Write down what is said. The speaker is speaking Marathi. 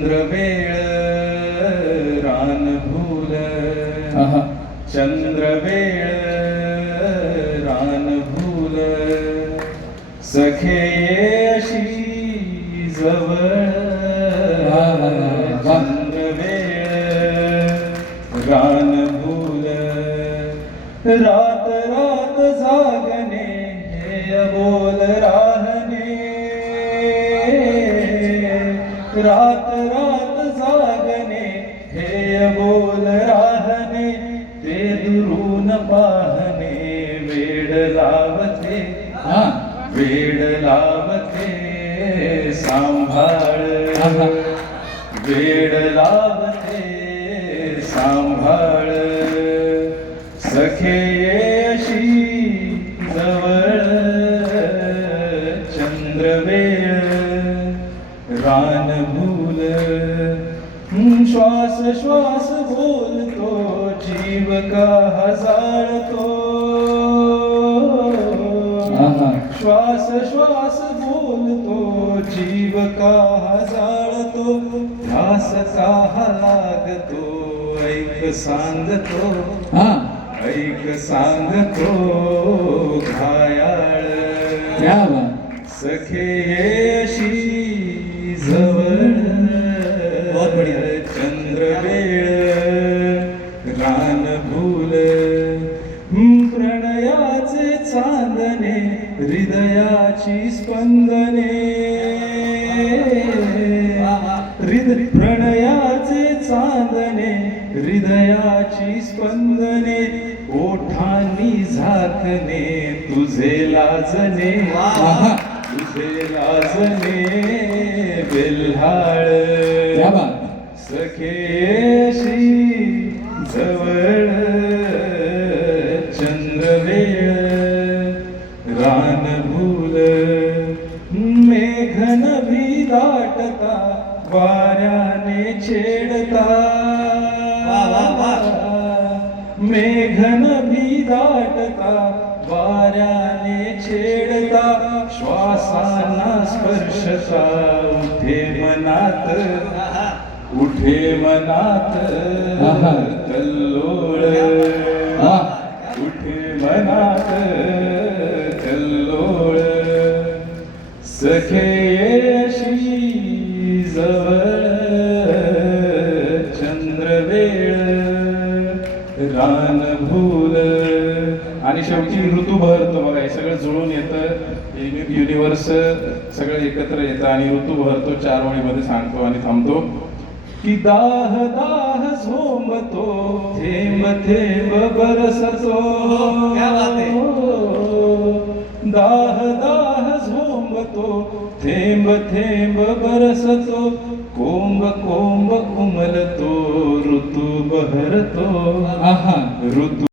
चंद्रवेळ रानभूल चंद्रवेळ रानभूल सखे अशी जवळ चंद्रवेळ रानभूल रात रात जागणे हे अबोल राहणे रात रात जागणे हे अबोल राहणे ते दुरून पाहणे वेड लावते सांभाळ वेड लावते सांभाळ सखे येशी जवळ चंद्रवेळ रानभूल श्वास श्वास बोलतो जीव का हजाळतो श्वास श्वास बोलतो जीव का हजाळतो ध्यास का लागतो ऐक सांगतो घायाळ सखे येशी जवळ चंद्रवेळ रानभूल प्रणयाचे चांदणे हृदयाची स्पंदने प्रणयाचे चांदणे हृदयाची स्पंदने ओठांनी झाकणे तुझे लाजणे बेल्हाळ सखेशी जवळ चंद्रवेळ रानभूल मेघन भी दाटता वाऱ्याने छेडता मेघन भी दाटता वाऱ्याने छेडता श्वासांना स्पर्शता उठे मनात कल्लोळ उठे मनात कल्लोळ सखे येशी जवळ चंद्रवेळ रानभूल. आणि शेवटी ऋतू बहरतो बघा, हे सगळं जुळून येतं, युनिवर्स सगळं एकत्र येतं आणि ऋतू बहरतो. 4 ओळीमध्ये सांगतो आणि थांबतो की दाह दाह झोंबतो थेंब थेंब बरसतो दाह दाह झोंबतो थेंब थेंब बरसतो कोंब कोंब उमलतो ऋतू बहरतो ऋतू